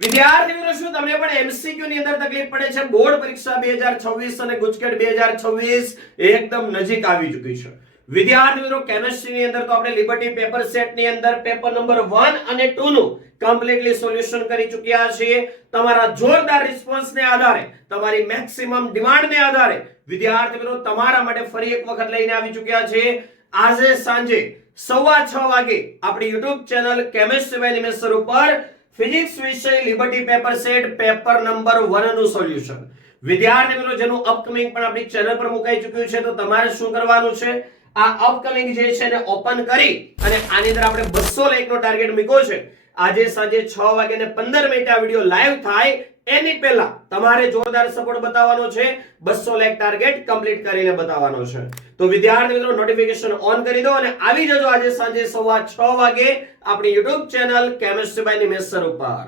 વિદ્યાર્થી મિત્રો શું તમને પણ એમસીક્યુ ની અંદર તકલીફ પડે છે? બોર્ડ પરીક્ષા 2026 અને ગુજકેટ 2026 એકદમ નજીક આવી ચૂકી છે. વિદ્યાર્થી મિત્રો કેમિસ્ટ્રી ની અંદર તો આપણે લિબર્ટી પેપર સેટ ની અંદર પેપર નંબર 1 અને 2 નું કમ્પ્લીટલી સોલ્યુશન કરી ચૂક્યા છીએ. તમારા જોરદાર રિસ્પોન્સ ને આધારે, તમારી મેક્સિમમ ડિમાન્ડ ને આધારે વિદ્યાર્થી મિત્રો તમારા માટે ફરી એક વખત લઈને આવી ચૂક્યા છે. આજે સાંજે 6:15 વાગે આપણી YouTube channel chemistry by Nimesh ઉપર ફિઝિક્સ વિષય liberty paper set paper number 1 નું સોલ્યુશન વિદ્યાર્થી મિત્રો જેનું અપકમિંગ પણ આપણી ચેનલ પર મુકાઈ ચૂક્યું છે. તો તમારે શું કરવાનું છે? આ અપકમિંગ જે છે એને ઓપન કરી અને આની અંદર આપણે 200 લાઈક નો ટાર્ગેટ મૂક્યો છે. આજે સાંજે 6:15 આ વિડિયો લાઈવ થાય એની પહેલા તમારે જોરદાર સપોર્ટ બતાવવાનો છે. 200 લાઈક ટાર્ગેટ કમ્પ્લીટ કરીને બતાવવાનો છે. તો વિદ્યાર્થી મિત્રો નોટિફિકેશન ઓન કરી દો અને આવી જજો આજે સાંજે 6:15 વાગે આપણી YouTube channel chemistry by Nimesh sir ઉપર.